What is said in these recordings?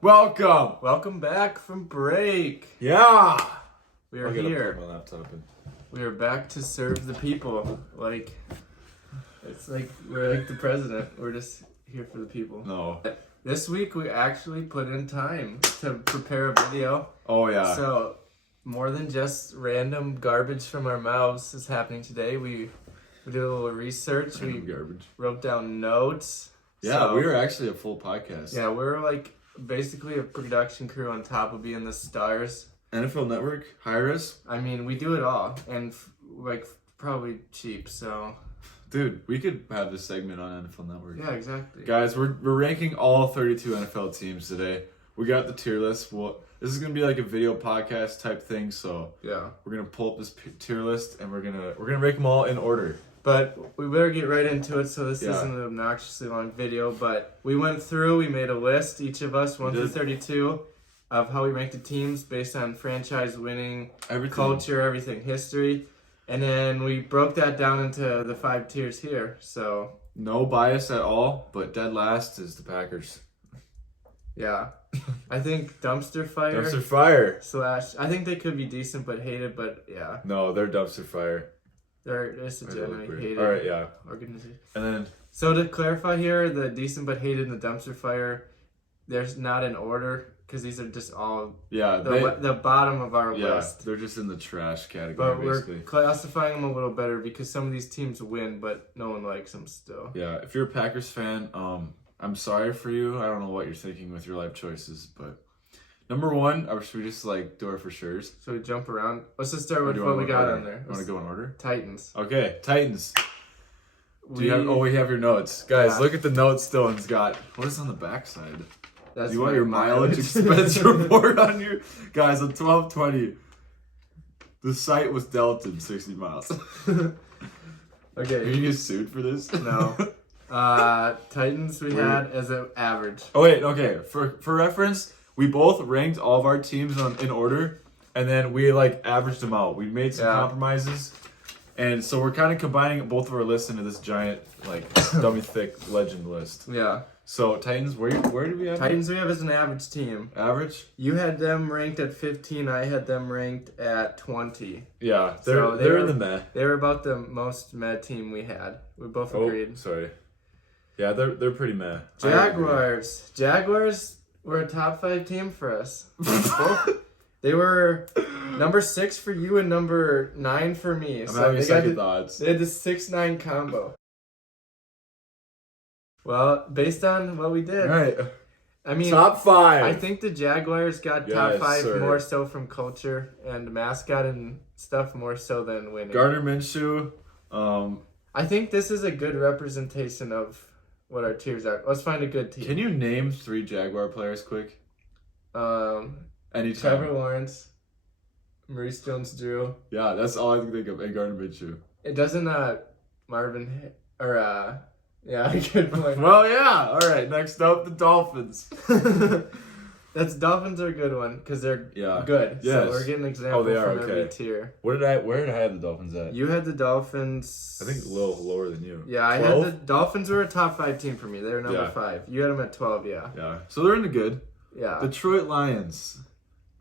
Welcome back from break. Yeah. We are here. Put my laptop in. We are back to serve the people. It's like we're like the president. We're just here for the people. No. This week we actually put in time to prepare a video. Oh yeah. So more than just random garbage from our mouths is happening today. We did a little research. We Garbage. wrote down notes. Yeah, So, we were actually a full podcast. Yeah, we're like basically a production crew on top of being the stars. NFL Network, hire us. I mean, we do it all, and probably cheap. So Dude, we could have this segment on NFL Network. yeah, exactly. Guys, we're ranking all 32 NFL teams today. We got the tier list. This is gonna be like a video podcast type thing. So Yeah, we're gonna pull up this tier list and we're gonna rank them all in order. but we better get right into it. So this Yeah. isn't an obnoxiously long video, but we went through. We made a list, each of us, 1 through 32, of how we ranked the teams based on franchise winning, Everything. culture, everything, history. And then we broke that down into the 5 tiers here. So, No bias at all, but dead last is the Packers. yeah. I think dumpster fire Dumpster fire. / I think they could be decent but hated, but yeah. No, they're dumpster fire. They're just a generally hated All right, yeah. organization. And then So to clarify here, the decent but hated and the dumpster fire, there's not in order because these are just all yeah, the bottom of our yeah, list. they're just in the trash category But we're basically. classifying them a little better because some of these teams win, but no one likes them still. Yeah, if you're a Packers fan, I'm sorry for you. I don't know what you're thinking with your life choices, but number one, or should we just like do our for sure's? So we jump around. Let's just start Or with do you what wanna we go in got order? on there. You want to go in order? Titans. Okay, Titans. Do you have? Oh, we have your notes, guys. Yeah. Look at the notes Stone's got. What is on the backside? That's Do you want my your mileage expense report on your guys on 12/20? The site was Delton 60 miles. Are Okay. you get sued for this? No. Titans we had as an average. Oh wait, okay. For reference, we both ranked all of our teams in order, and then we like averaged them out. We made some compromises, and so we're kind of combining both of our lists into this giant like dummy thick legend list. Yeah. So Titans, where do we have them? Titans we have as an average team. Average? You had them ranked at 15. I had them ranked at 20. Yeah, So they're in the meh. They were about the most mad team we had. We both agreed. Sorry. Yeah, they're pretty meh. I agree. Jaguars were a top 5 team for us. They were number 6 for you and number 9 for me. I'm having second thoughts. They had the 6-9 combo. Well, based on what we did, All right. I mean, Top 5. I think the Jaguars got top Yes, 5 sir. more so from culture and mascot and stuff more so than winning. Gardner Minshew. I think this is a good representation of what our tiers are. Let's find a good team. Can you name 3 Jaguar players quick? Trevor Anytime. Lawrence, Maurice Jones-Drew. Yeah, that's all I can think of. And Gardner Minshew. It doesn't yeah, good point. Well, yeah. All right. Next up, the Dolphins. Dolphins are a good one because they're Yeah. good. Yes. So we're getting an example they are, from every okay. tier. Where did I have the Dolphins at? You had the Dolphins. I think a little lower than you. Yeah, I 12? had the Dolphins were a top 5 team for me. They were number Yeah. 5. You had them at 12, yeah. Yeah. So they're in the good. Yeah. Detroit Lions.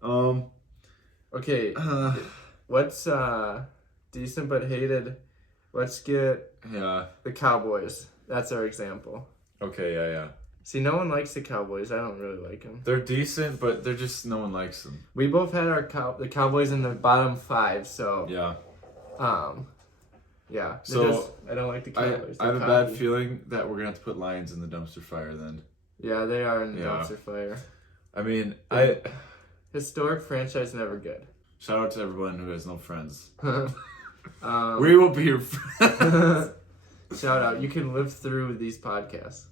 Okay. What's decent but hated? Let's get Yeah. the Cowboys. That's our example. Okay. Yeah. See, no one likes the Cowboys. I don't really like them. They're decent, but they're just no one likes them. We both had the Cowboys in the bottom 5, so Yeah. yeah. So, I don't like the Cowboys. I have a They're bad cocky. feeling that we're gonna have to put Lions in the dumpster fire then. Yeah, they are in the Yeah. dumpster fire. I mean, Historic franchise, never good. shout out to everyone who has no friends. Um, We will be your friends. Shout out. You can live through these podcasts.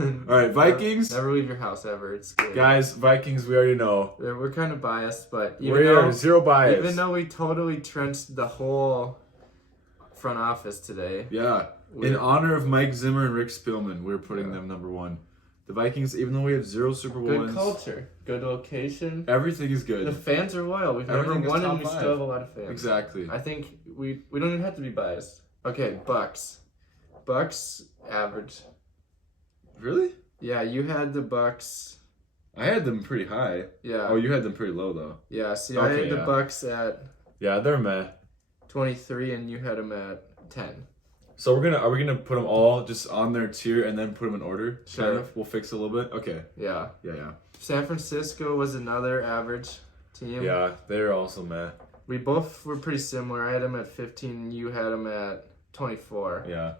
All right, Vikings. Never leave your house ever. It's good. Guys, Vikings, we already know. We're kind of biased, but We are zero bias. even though we totally trenched the whole front office today. Yeah. In honor of Mike Zimmer and Rick Spielman, we're putting them number 1. The Vikings, even though we have 0 Super Bowl Good wins, culture, good location. everything is The good. fans are loyal. We've never Everything is won, and top we 5. still have a lot of fans. Exactly. I think we don't even have to be biased. Okay, Bucks. Bucks average. Really? Yeah, you had the Bucks. I had them pretty high. Yeah. Oh, you had them pretty low though. Yeah. See, I Okay, had the yeah. Bucks at Yeah, they're meh. 23, and you had them at 10. So are we gonna put them all just on their tier and then put them in order? Sure. Kind of. We'll fix it a little bit. Okay. Yeah. Yeah. San Francisco was another average team. Yeah, they're also meh. We both were pretty similar. I had them at 15, and you had them at 24. Yeah.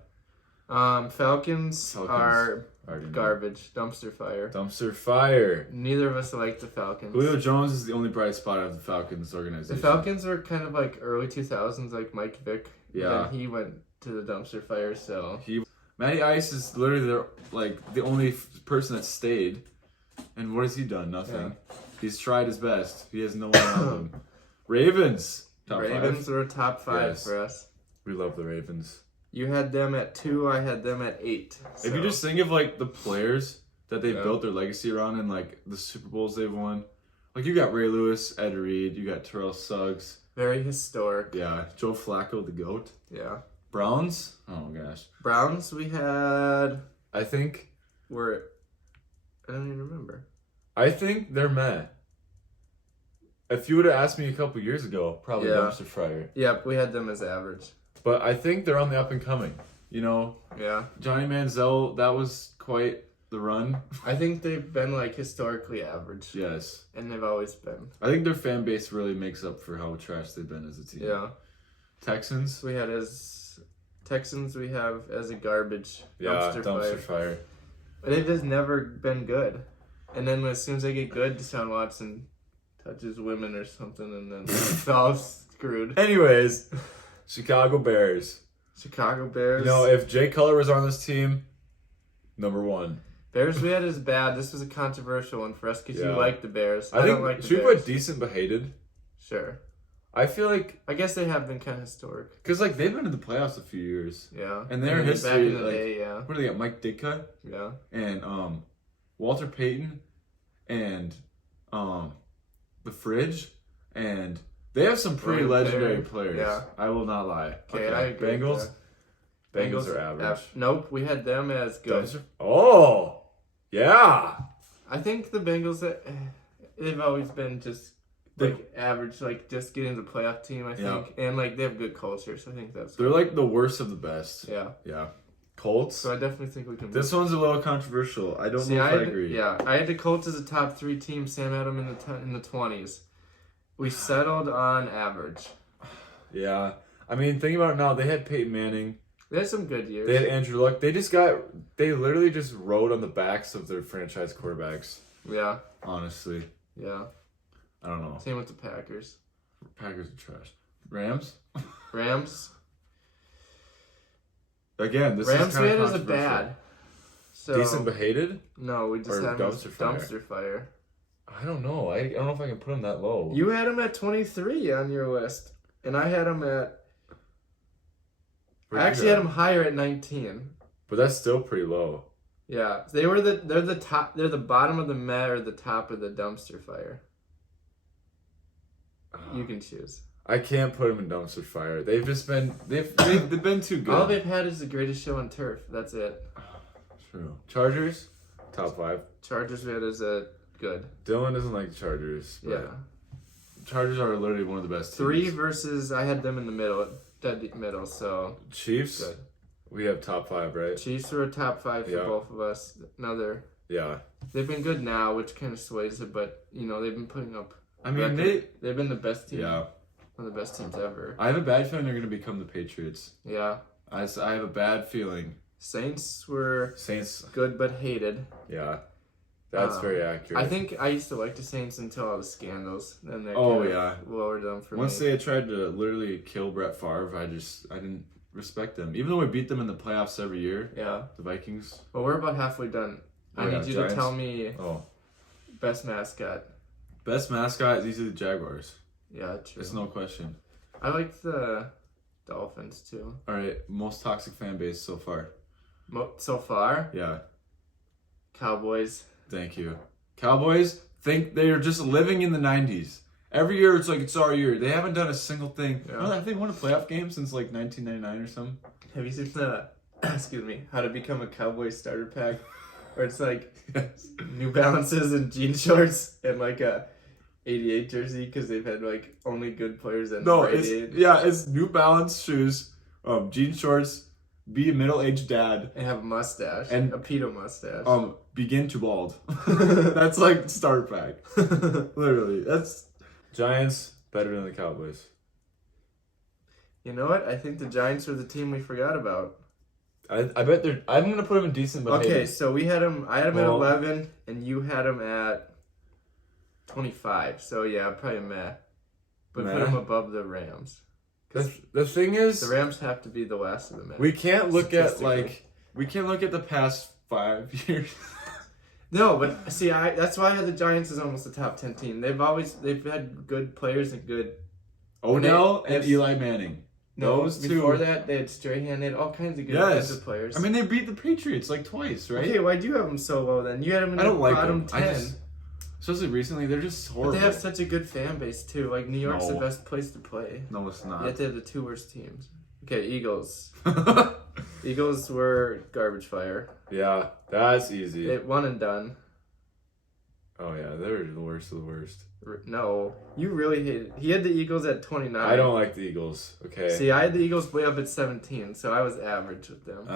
Falcons are Already know. garbage, dumpster fire. Dumpster fire. Neither of us like the Falcons. Julio Jones is the only bright spot of the Falcons organization. The Falcons were kind of like early 2000s, like Mike Vick. Yeah. And he went to the dumpster fire, so. Matty Ice is literally the only person that stayed. And what has he done? Nothing. Yeah. He's tried his best. He has no one around him. Ravens. Top Ravens 5. were top 5 Yes. for us. We love the Ravens. You had them at 2, I had them at 8. If you just think of like the players that they've Yeah. built their legacy around and like the Super Bowls they've won, like you got Ray Lewis, Ed Reed, you got Terrell Suggs, Very historic. yeah, Joe Flacco, the GOAT. Yeah. Browns, oh gosh, Browns we had I think I don't even remember. they're meh. If you would have asked me a couple years ago, probably Yeah. dumpster fire. Yep, we had them as average. But I think they're on the up and coming. You know, Yeah. Johnny Manziel, that was quite the run. I think they've been like historically average. Yes. And they've always been. I think their fan base really makes up for how trash they've been as a team. Yeah. Texans. We had as Texans we have as a garbage Yeah, dumpster fire. But it has never been good. And then as soon as they get good, Deshaun Watson touches women or something, and then it's all screwed. Anyways, Chicago Bears. Chicago Bears. You know, if Jay Cutler was on this team, number 1. Bears we had as bad. This was a controversial one for us because Yeah. you like the Bears. I think don't like the should we Bears. put decent but hated? Sure. I feel like I guess they have been kind of historic. because like they've been in the playoffs a few years, Yeah. and their Maybe history, back in the like, day, yeah. what do they got? Mike Ditka Yeah. and Walter Payton and the Fridge, and they have some pretty William legendary Perry. players. Yeah. I will not lie. Okay, I agree with Bengals. that. Bengals are average. Nope, we had them as good. Oh, yeah. I think the Bengals, they've always been just like average, like just getting the playoff team, I think. And like they have good culture, so I think that's They're like the worst of the best. Yeah. Yeah. Colts. So I definitely think we can This one's a little controversial. I don't See, know if I had, agree. Yeah, I had the Colts as a top 3 team. Sam had them in the 20s. We settled on average. Yeah. I mean, think about it now. They had Peyton Manning. They had some good years. They had Andrew Luck. They literally just rode on the backs of their franchise quarterbacks. Yeah. Honestly. Yeah. I don't know. Same with the Packers. Packers are trash. Rams? Rams. Again, this Rams is we kind had of as a bad. So, Decent but hated? No, we just Or had them as dumpster fire? dumpster fire. I don't know. I don't know if I can put them that low. You had them at 23 on your list, and I had them at. Where'd I you actually have had them higher at 19. But that's still pretty low. Yeah, they're the top. They're the bottom of the meh or the top of the dumpster fire. You can choose. I can't put them in dumpster fire. They've just been they've been too good. All they've had is the greatest show on turf. That's it. True. Chargers, top 5. Chargers we had as a good. Dylan doesn't like the Chargers. But Yeah. Chargers are literally one of the best teams. 3 versus I had them in the middle, dead middle. So Chiefs. good. We have top 5, right? Chiefs were a top 5 for Yeah. both of us. Yeah. They've been good now, which kind of sways it, but they've been putting up. I mean, they've been the best team. Yeah. One of the best teams ever. I have a bad feeling they're going to become the Patriots. Yeah. I have a bad feeling. Saints were Saints. good but hated. Yeah. That's very accurate. I think I used to like the Saints until all the scandals. Then they lowered them for Once me. they had tried to literally kill Brett Favre, I didn't respect them. Even though we beat them in the playoffs every year, Yeah. the Vikings. But we're about halfway done. I Oh, yeah, need you Giants. to tell me Oh. best mascot. Best mascot is easily the Jaguars. Yeah, true. There's no question. I like the Dolphins too. All right, most toxic fan base so far. So far, Yeah, Cowboys. thank you. Cowboys think they are just living in the 90s. Every year it's like it's our year. They haven't done a single thing. Yeah. Well, have they won a playoff game since like 1999 or something? Have you seen the excuse me, how to become a Cowboy starter pack? Where it's like Yes. New Balances and jean shorts and like a 88 jersey because they've had like only good players in No, 88. it's New Balance shoes, jean shorts, be a middle-aged dad, And have a mustache. And- a pedo mustache. begin to bald. That's like start pack. Literally. That's Giants better than the Cowboys. You know what? I think the Giants are the team we forgot about. I bet I'm gonna put them in decent but Okay, hated. so I had them at Well- 11 and you had them at 25. So yeah, probably meh. But Meh? put them above the Rams. The thing is, The Rams have to be the last of the meh. we can't look at Statistically. the past 5 years. No, but see, that's why I had the Giants as almost a top 10 team. They've had good players and good. Odell and They- Eli Manning. No, Those two. before that they had Strahan. They had all kinds of good Yes. defensive players. I mean, they beat the Patriots like twice, right? okay, why do you have them so low then? You had them in I the don't like bottom them. 10. Especially recently, they're just But horrible. they have such a good fan base too. Like New York's the No. best place to play. No, it's not. Yet they have the two worst teams. Okay, Eagles. Eagles were garbage fire. Yeah, that's easy. They one and done. Oh yeah, they're the worst of the worst. No, you really hated. He had the Eagles at 29. I don't like the Eagles. Okay. See, I had the Eagles way up at 17, so I was average with them.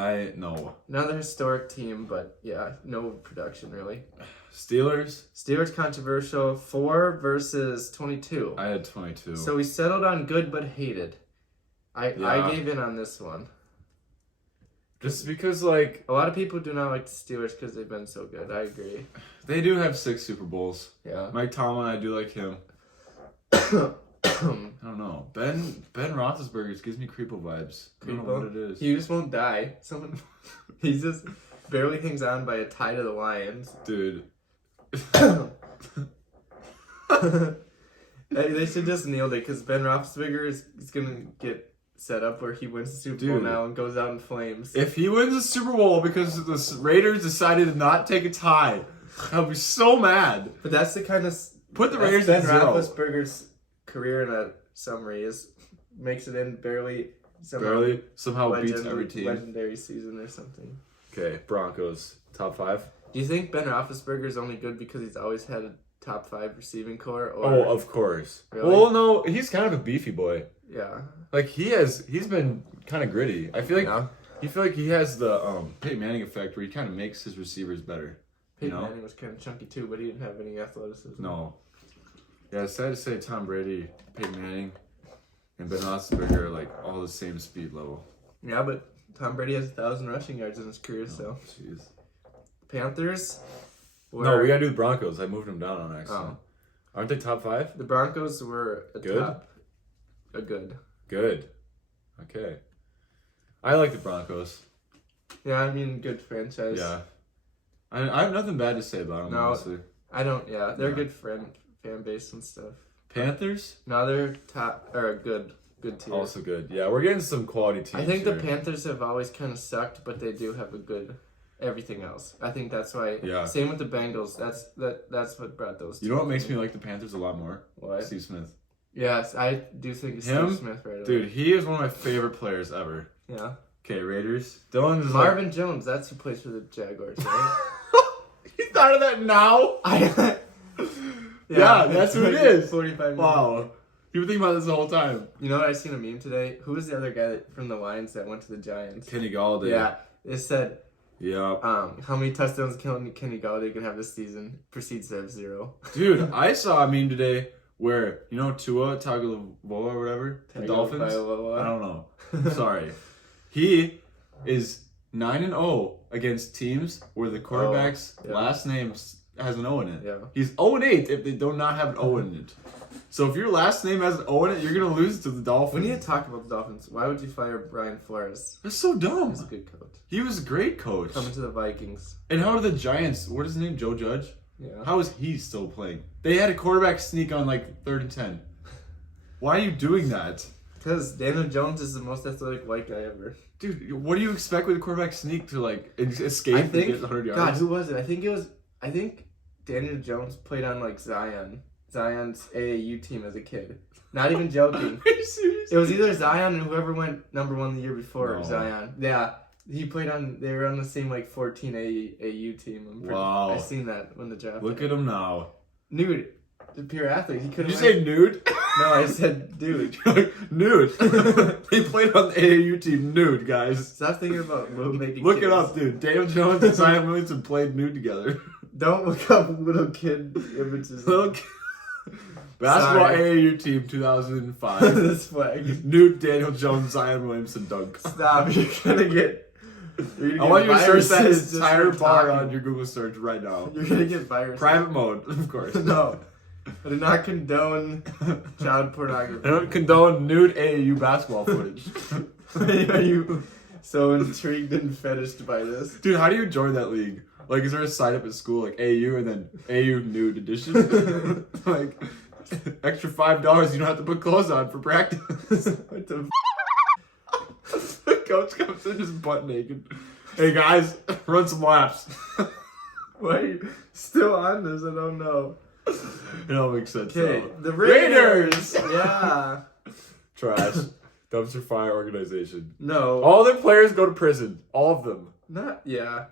No. Another historic team, but yeah, no production really. Steelers. Steelers controversial. 4 versus 22. I had 22. So we settled on good but hated. I Yeah. gave in on this one. Just because like A lot of people do not like the Steelers because they've been so good. I agree. they do have 6 Super Bowls. Yeah. Mike Tomlin, I do like him. I don't know. Ben Roethlisberger gives me creepo vibes. I don't know what it is. He just won't die. He just barely hangs on by a tie to the Lions. Dude. They should just nailed it because Ben Roethlisberger is gonna get set up where he wins the Super Bowl Dude. now and goes out in flames. If he wins the Super Bowl because the Raiders decided to not take a tie, I'll be so mad. But that's the kind of Put the that's Raiders Ben at 0. Roethlisberger's career in a summary is makes it in barely Somehow beats every team. legendary season or something. Okay, Broncos. Top 5? Do you think Ben Roethlisberger is only good because he's always had a top 5 receiving core? Or, Oh, of course. Really? Well, no, he's kind of a beefy boy. yeah. Like he's been kind of gritty. I feel like Yeah. he has the Peyton Manning effect where he kind of makes his receivers better. Peyton You know? Manning was kind of chunky too, but he didn't have any athleticism. No. Yeah, it's sad to say Tom Brady, Peyton Manning, and Ben Roethlisberger are like all the same speed level. Yeah, but Tom Brady has 1,000 rushing yards in his career, so. Jeez. Panthers were... No, we gotta do the Broncos. I moved them down on accident. Oh. Aren't they top 5? The Broncos were a Good? top. A good. Good. Okay. I like the Broncos. Yeah, I mean, good franchise. Yeah. I have nothing bad to say about them, No. honestly. I don't, yeah, they're Yeah. good fan base and stuff. Panthers? No, they're top, or a good tier. Also good. Yeah, we're getting some quality teams I think here. the Panthers have always kind of sucked, but they do have a good everything else. I think that's why. Yeah. Same with the Bengals. That's what brought those. You know what makes me like the Panthers a lot more? What? Steve Smith. Yes, I do think it's Him? Steve Smith right away. Dude, he is one of my favorite players ever. Yeah. Okay, Raiders. Dylan is Marvin Jones. That's who plays for the Jaguars, right? You thought of that now? Yeah, that's who it is. 45 million. Wow. You were thinking about this the whole time. You know what? I seen a meme today. Who was the other guy from the Lions that went to the Giants? Kenny Galladay. Yeah. It said, Yeah. how many touchdowns Kenny Galladay can have this season? Proceeds to have 0. Dude, I saw a meme today where, you know, Tua Tagovailoa or whatever? The Dolphins? I don't know. Sorry. He is 9-0 against teams where the quarterback's yeah. last name has an O in it. Yeah. He's 0-8 if they do not have an O in it. So if your last name has an O in it, you're going to lose to the Dolphins. We need to talk about the Dolphins. Why would you fire Brian Flores? That's so dumb. He's a good coach. He was a great coach. Coming to the Vikings. And how are the Giants? What is his name? Joe Judge? Yeah. How is he still playing? They had a quarterback sneak on like 3rd and 10. Why are you doing that? Because Daniel Jones is the most athletic white guy ever. Dude, what do you expect with a quarterback sneak to like escape I and think. get 100 yards? God, who was it? I think Daniel Jones played on like Zion's AAU team as a kid. Not even joking. Are you serious? It was either Zion or whoever went number 1 the year before. No. Zion. Yeah. He played on. They were on the same like 14 AU team. Wow. I seen that when the draft. Look at him now. Nude, the pure athlete. He couldn't. Did you say nude? No, I said dude. Nude. He played on the AAU team. Nude, guys. Stop thinking about making. Look kids. it up, dude. Daniel Jones and Zion Williamson played nude together. Don't look up little kid images. Little basketball Sorry. AAU team 2005. This flag. Nude Daniel Jones, Zion Williamson dunk. Stop! You're gonna get. I want you to search that viruses just entire for bar talking. on your Google search right now. You're gonna get viruses. Private mode, of course. No, I do not condone child pornography. I don't condone nude AAU basketball footage. Are you so intrigued and fetished by this? Dude, how do you join that league? Like, is there a sign up at school like AU and then AU nude edition? Like, extra $5 you don't have to put clothes on for practice. What the? The coach comes in just butt naked. Hey guys, run some laps. Why are you still on this? I don't know. It all makes sense. Okay, though. the Raiders. Raiders! Yeah. Trash. Dumpster fire organization. No. All their players go to prison. All of them. Not. Yeah.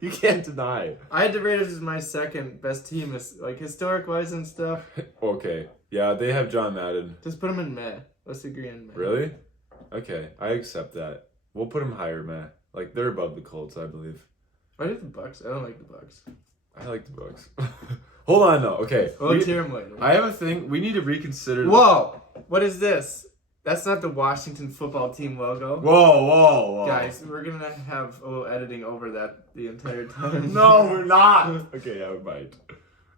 You can't deny. I had the Raiders as my second best team, like historic wise and stuff. Okay. Yeah, they have John Madden. Just put them in meh. Let's agree on meh. Really? Okay, I accept that. We'll put them higher, man. Like, they're above the Colts, I believe. I like the Bucks. I don't like the Bucks. I like the Bucks. Hold on, though. Okay. Well, let's hear them later. I have a thing. We need to reconsider. Whoa! What is this? That's not the Washington football team logo. Whoa. Guys, we're gonna have a little editing over that the entire time. No, we're not. Okay, yeah, we might.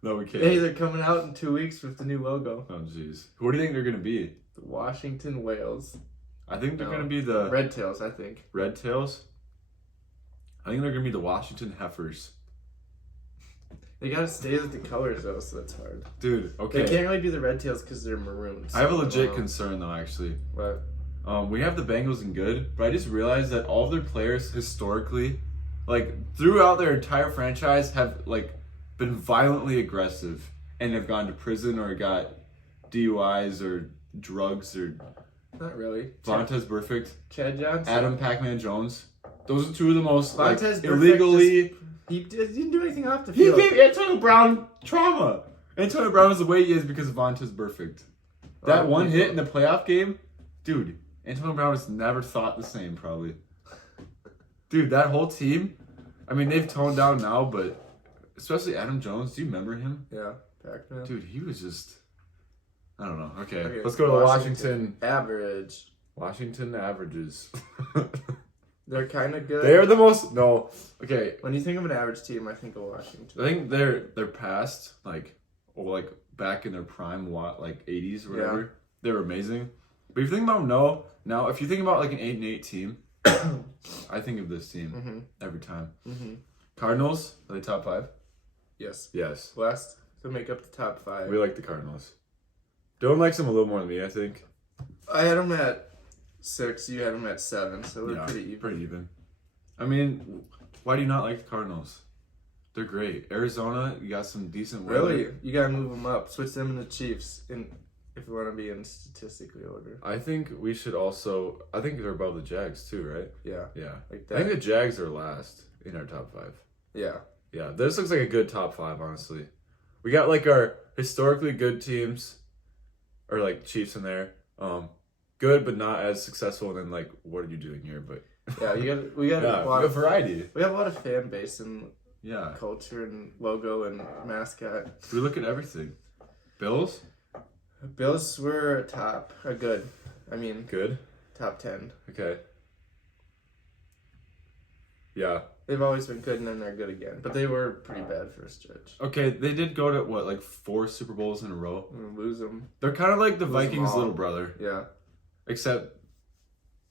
No, we can't. Hey, they're coming out in 2 weeks with the new logo. Oh, jeez. What do you think they're going to be? The Washington Whales. I think they're No. going to be the Red Tails, I think. Red Tails. I think they're going to be the Washington Heifers. They gotta stay with the colors though, so that's hard. Dude, They okay. can't really be the Red Tails because they're maroon. I have a so, legit concern, though, actually. What? We have the Bengals in good, but I just realized that all of their players historically, like, throughout their entire franchise, have, like, been violently aggressive and have gone to prison or got DUIs or drugs or Not really. Vontez Burfict, Chad Johnson. Adam Pac-Man Jones. Those are two of the most like, Vontez Burfict illegally. He didn't do anything off the He field. gave Antonio Brown trauma. Antonio Brown is the way he is because of Vontez Burfict. That one hit in the playoff game, dude. Antonio Brown has never thought the same, probably. Dude, that whole team. I mean, they've toned down now, but especially Adam Jones. Do you remember him? Yeah, Pac-Man. Dude, he was just. I don't know. Okay, Okay, let's go to Washington. Average. Washington averages. They're kind of good. They are the most. No. Okay, When you think of an average team, I think of Washington. I think they're past like back in their prime, like 80s or whatever. Yeah. They were amazing. But if you think about now if you think about like an 8-8 team, I think of this team every time. Mm-hmm. Cardinals, are they top 5? Yes. Yes. West to make up the top 5. We like the Cardinals. Dylan likes them a little more than me, I think. I had them at 6. You had them at 7, so we're pretty even. Pretty even. I mean, why do you not like the Cardinals? They're great. Arizona, you got some decent weather. Really, you gotta move them up. Switch them and the Chiefs, if we want to be in statistically order. I think we should also. I think they're above the Jags too, right? Yeah, Yeah. like I think that. the Jags are last in our top 5. Yeah, Yeah, this looks like a good top 5, honestly. We got like our historically good teams, or like Chiefs in there. Good but not as successful. And then like, what are you doing here? But yeah. We got yeah, a lot a of variety. We have a lot of fan base and Yeah, culture and logo and mascot. we look at everything. Bills, Bills were good. I mean, good. top 10. Okay. Yeah. They've always been good, and then they're good again. But they were pretty bad for a stretch. Okay, they did go to what, like 4 Super Bowls in a row. And lose them. They're kind of like the Lose 'em Vikings' all. little brother, Yeah, except,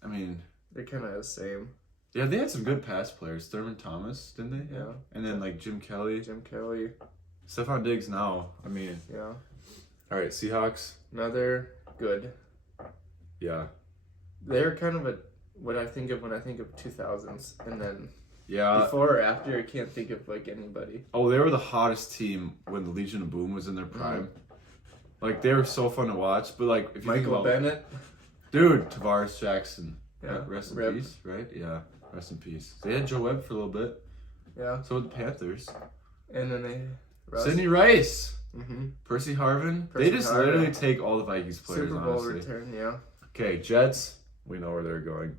I mean, they're kind of the same. yeah, they had some good pass players. Thurman Thomas, didn't they? Yeah. And then like Jim Kelly, Jim Kelly. Stephon Diggs. Now, I mean, Yeah. all right, Seahawks. Another good. Yeah, They're kind of what I think of when I think of 2000s, and then yeah. before or after, I can't think of like anybody. Oh, they were the hottest team when the Legion of Boom was in their prime. Like they were so fun to watch. But like, if you think Michael about, Bennett. dude, Tavares Jackson. Yeah. Rest in Rip. peace, right? Yeah. Rest in peace. They had Joe Webb for a little bit. Yeah. So did the Panthers. And then they. Sidney Rice. Mm-hmm. Percy Harvin. Percy They just Harvin. literally take all the Vikings players, Super Bowl honestly. return, yeah. Okay, Jets. We know where they're going.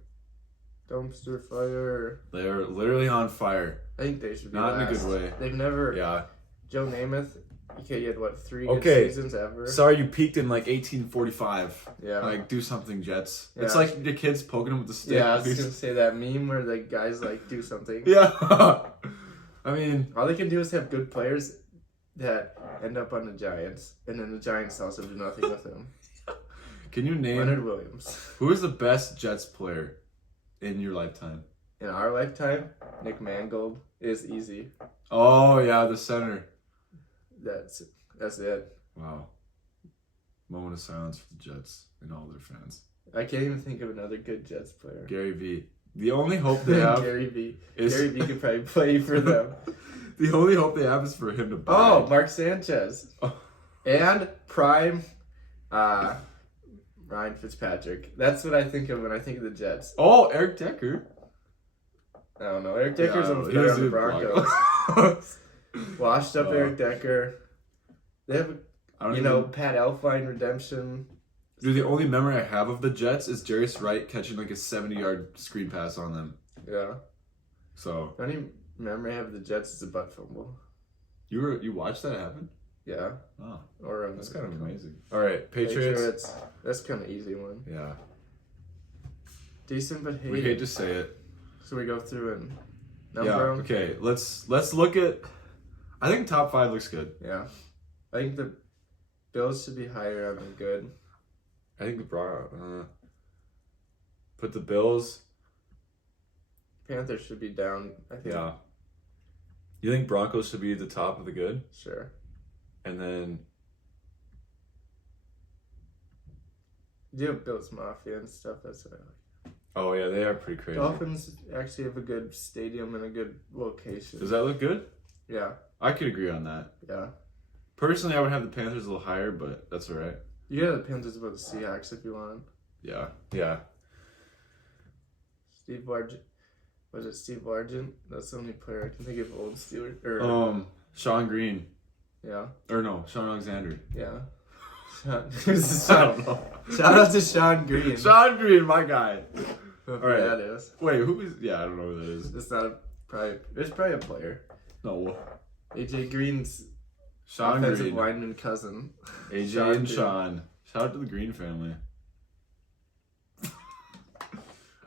Dumpster fire. They're literally on fire. I think they should be Not in a last. good way. They've never. Yeah. Joe Namath. He had what 3 Okay. good seasons ever. Sorry you peaked in like 1845. Yeah. Like, do something, Jets. Yeah. It's like the kids poking them with the stick. Yeah, I was gonna say that meme where the guys like do something. Yeah. I mean, All they can do is have good players that end up on the Giants, and then the Giants also do nothing with them. can you name Leonard Williams. who is the best Jets player in your lifetime? In our lifetime, Nick Mangold is easy. Oh yeah, the center. That's it. Wow. Moment of silence for the Jets and all their fans. I can't even think of another good Jets player. Gary V. The only hope they have Gary V. is Gary V could probably play for them. the only hope they have is for him to buy. Oh, Mark Sanchez. Oh. And prime Ryan Fitzpatrick. That's what I think of when I think of the Jets. Oh, Eric Decker. I don't know. Eric Decker's Yeah, on he fire was on the a Broncos. Washed up Oh. Eric Decker. They have, I don't you even know, Pat Elflein redemption. Dude, the only memory I have of the Jets is Jarius Wright catching like a 70-yard screen pass on them. Yeah. So The only memory I have of the Jets is a butt fumble. you watched that happen? Yeah. Oh, Or that's kind of amazing. All right, Patriots. That's kind of easy one. Yeah, Decent but hated. we hate to say it. So we go through and number Yeah. 'em? Okay. Let's look at. I think top 5 looks good. Yeah. I think the Bills should be higher on the good. I think put the Bills. Panthers should be down, I think. Yeah. You think Broncos should be at the top of the good, Sure. and then You do have Bills Mafia and stuff. That's what I like. oh yeah, they are pretty crazy. Dolphins actually have a good stadium and a good location. Does that look good? Yeah. I could agree on that. Yeah. Personally, I would have the Panthers a little higher, but that's all right. You got the Panthers above the Seahawks if you want. Yeah. Yeah. Steve Largent. Was it Steve Largent? That's the only player I can think of. Old Steelers. Or, Sean Green. yeah. Or no, Sean Alexander. Yeah. I don't know. Shout out to Sean Green. Sean Green, my guy. Whoever All right. that is. Wait, who is? Yeah, I don't know who that is. It's not a probably. There's probably a player. No. AJ Green's Sean offensive Green. lineman cousin. AJ Sean and Green. Sean. Shout out to the Green family.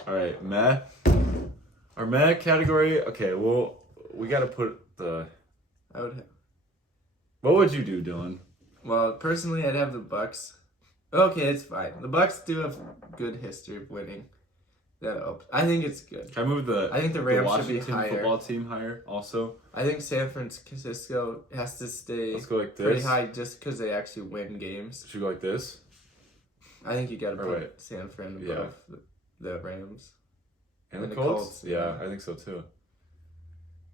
All right, meh. Our meh category. Okay, well, we got to put the. I would. What would you do, Dylan? Well, personally, I'd have the Bucks. Okay, it's fine. The Bucks do have good history of winning. That helps. I think it's good. Can I move the? I think the Rams should Washington be higher. football team higher. Also, I think San Francisco has to stay let's go like pretty this. high just because they actually win games. Should we go like this? I think you got to Or put wait. San Fran Yeah. above the Rams. And And the the Colts? Colts, Yeah, yeah. I think so too.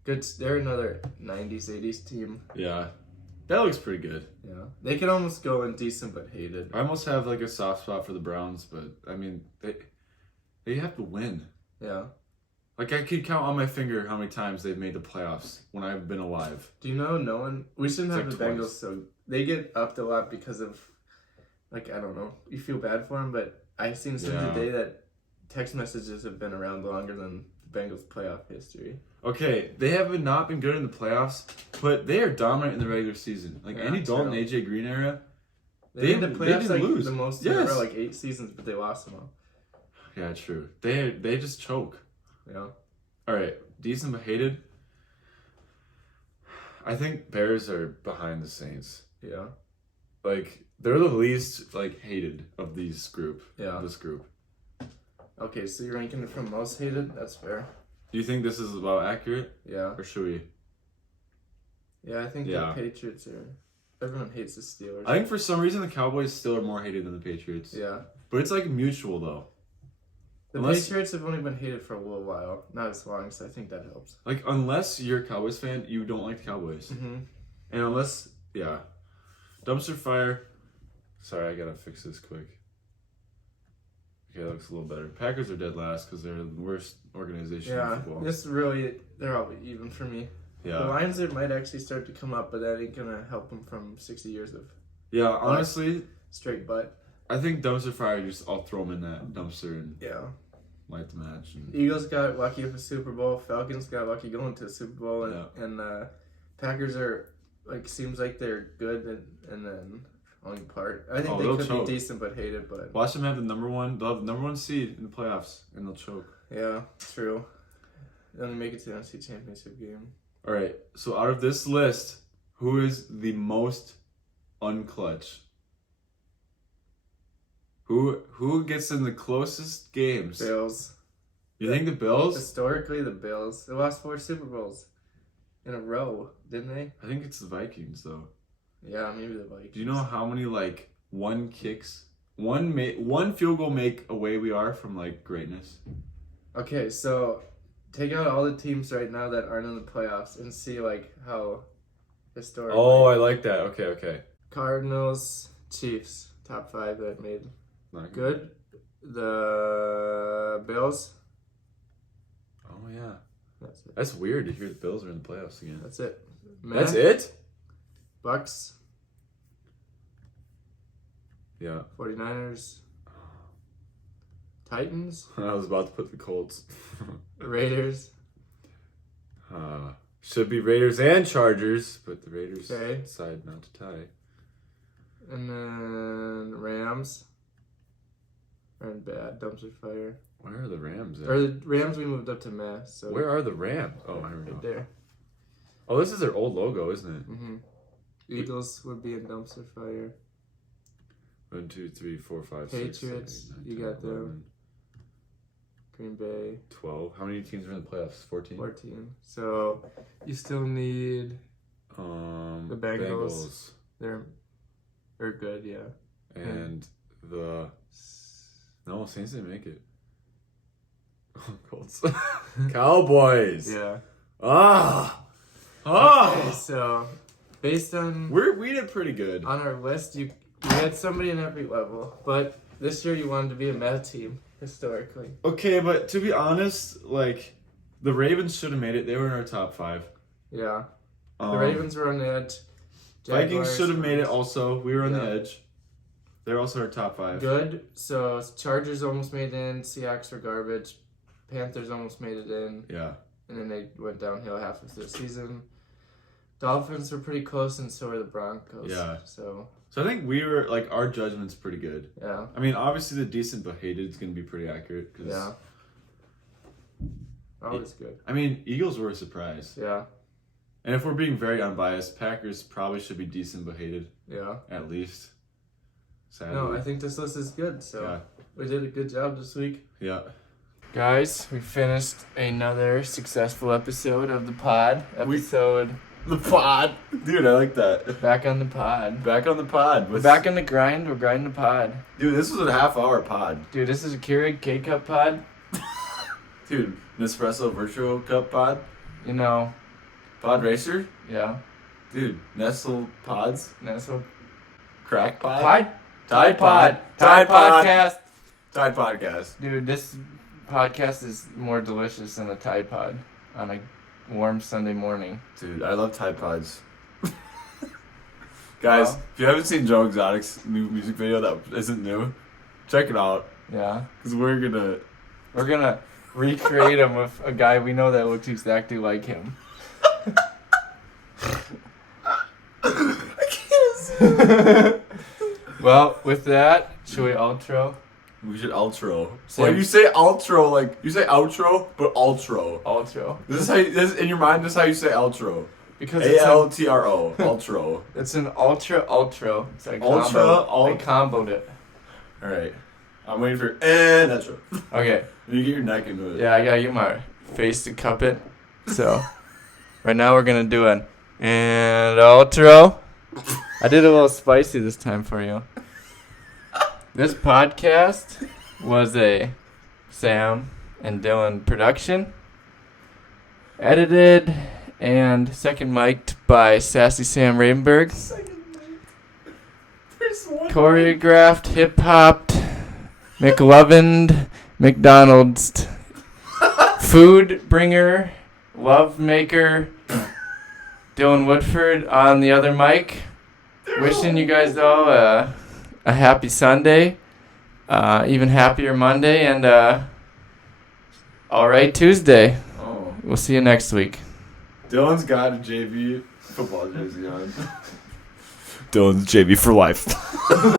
Good. They're another 90s, 80s team. Yeah, that looks pretty good. Yeah, they could almost go in decent but hated. I almost have like a soft spot for the Browns, but I mean they have to win. Yeah. Like I could count on my finger how many times they've made the playoffs when I've been alive. Do you know no one? We shouldn't It's have like the Bengals, twice. so they get upped a lot because of, like, I don't know. You feel bad for them, but I've seen some Yeah. today that text messages have been around longer than the Bengals playoff history. Okay, they have not been good in the playoffs, but they are dominant in the regular season. Like Yeah, Andy Dalton, true. AJ Green era. They They made the playoffs didn't like lose. the most Yes. ever, like 8 seasons, but they lost them all. Yeah, true. They just choke. Yeah. All right, decent but hated. I think Bears are behind the Saints. Yeah. Like they're the least like hated of these group. Yeah. This group. Okay, so you're ranking it from most hated? That's fair. Do you think this is about accurate, Yeah. or should we? Yeah, I think Yeah. the Patriots are. Everyone hates the Steelers. I think for some reason the Cowboys still are more hated than the Patriots. Yeah. But it's like mutual though. The Unless- Patriots have only been hated for a little while. Not as long, so I think that helps. Like unless you're a Cowboys fan, you don't like the Cowboys. Mm-hmm. And unless dumpster fire. Sorry, I gotta fix this quick. Okay, that looks a little better. Packers are dead last because they're the worst organization in football. This really, they're all even for me. Yeah. The Lions might actually start to come up, but that ain't gonna help them from 60 years of Yeah, honestly, straight butt. I think dumpster fire. I'll throw them in that dumpster and Yeah. light the match. And Eagles got lucky with the Super Bowl. Falcons got lucky going to the Super Bowl, and Packers are seems like they're good, and then falling apart. I think they could choke. be decent but hated. But watch them have the number one. They'll have the number 1 seed in the playoffs, and they'll choke. Yeah, true. They only make it to the NFC Championship game. All right. So out of this list, who is the most unclutch? Who gets in the closest games? Bills. You think the Bills? Historically, the Bills. They lost 4 Super Bowls in a row, didn't they? I think it's the Vikings, though. Yeah, maybe the Vikings. Do you know how many one field goal make away we are from greatness? Okay, so take out all the teams right now that aren't in the playoffs and see how historic. Oh, I like that. Okay. Cardinals, Chiefs, top 5 that made Not good. The Bills. Oh yeah, That's it. that's weird to hear the Bills are in the playoffs again. That's it. That's it? Bucks, Yeah. 49ers, Titans, I was about to put the Colts. Raiders. Should be Raiders and Chargers, but the Raiders Okay. decided not to tie. And then Rams. Are in bad dumpster fire. Where are the Rams at? Or the Rams we moved up to Mass. So Where are the Rams? Oh, I don't know. right there. Oh, this is their old logo, isn't it? Mm-hmm. Eagles would be in dumpster fire. 1, 2, 3, 4, 5, 6, Patriots, 7, 8, 9, you 10, got them. 11, Green Bay, 12. How many teams are in the playoffs? 14? 14. So you still need The Bengals. They're good, yeah. And the no, Saints didn't make it. Oh, Colts. Cowboys. Yeah. Okay, so based on We did pretty good. on our list, you had somebody in every level, but this year you wanted to be a meta team historically. Okay, but to be honest, the Ravens should have made it. They were in our top 5. Yeah. The Ravens were on the edge. Vikings Jaguars should have made it were also. We were on the Yeah. edge. They're also our top 5. Good. So Chargers almost made it in. Seahawks were garbage. Panthers almost made it in. Yeah. And then they went downhill half of the season. Dolphins were pretty close, and so were the Broncos. Yeah. So, So I think we were, our judgment's pretty good. yeah. I mean, obviously the decent but hated is going to be pretty accurate. Cause, Yeah. Always good. I mean, Eagles were a surprise. Yeah. And if we're being very unbiased, Packers probably should be decent but hated, Yeah. at least. Sadly. No, I think this list is good. So, Yeah. we did a good job this week. Yeah. Guys, we finished another successful episode of the pod. The pod. Dude, I like that. Back on the pod. Back on the pod. We're back on the grind. We're grinding the pod. Dude, this was a half-hour pod. Dude, this is a Keurig K-Cup pod. Dude, Nespresso Virtual Cup pod. You know, Pod Racer. yeah. Dude, Nestle Pods. Nestle. Crack Pod. Tide Pod. Tide Pod. Podcast. Tide Podcast. Dude, this podcast is more delicious than a Tide Pod on a warm Sunday morning. Dude, I love Tide Pods. Guys, Well. if you haven't seen Joe Exotic's new music video that isn't new, check it out. Yeah. Because we're gonna... We're gonna recreate him with a guy we know that looks exactly like him. I can't see. Well, with that, should we outro? We should outro. Sam- Well, you say outro, you say outro, but outro. Outro. This is how in your mind, this is how you say outro. Because A-L-T-R-O. Outro. it's an ultra outro. It's like Ultra, I comboed it. Alright. I'm waiting for and outro. Okay. You get your neck into it. Yeah, I gotta get my face to cup it. So, right now we're gonna do an and outro. I did a little spicy this time for you. This podcast was a Sam and Dylan production. Edited and second mic'd by Sassy Sam Ravenberg. There's one. Choreographed, hip-hopped McLovin, McDonald's, food bringer, love maker, Dylan Woodford on the other mic. Wishing you guys all a happy Sunday, even happier Monday, and all right Tuesday. Oh. We'll see you next week. Dylan's got a JV football jersey on. Dylan's JV for life.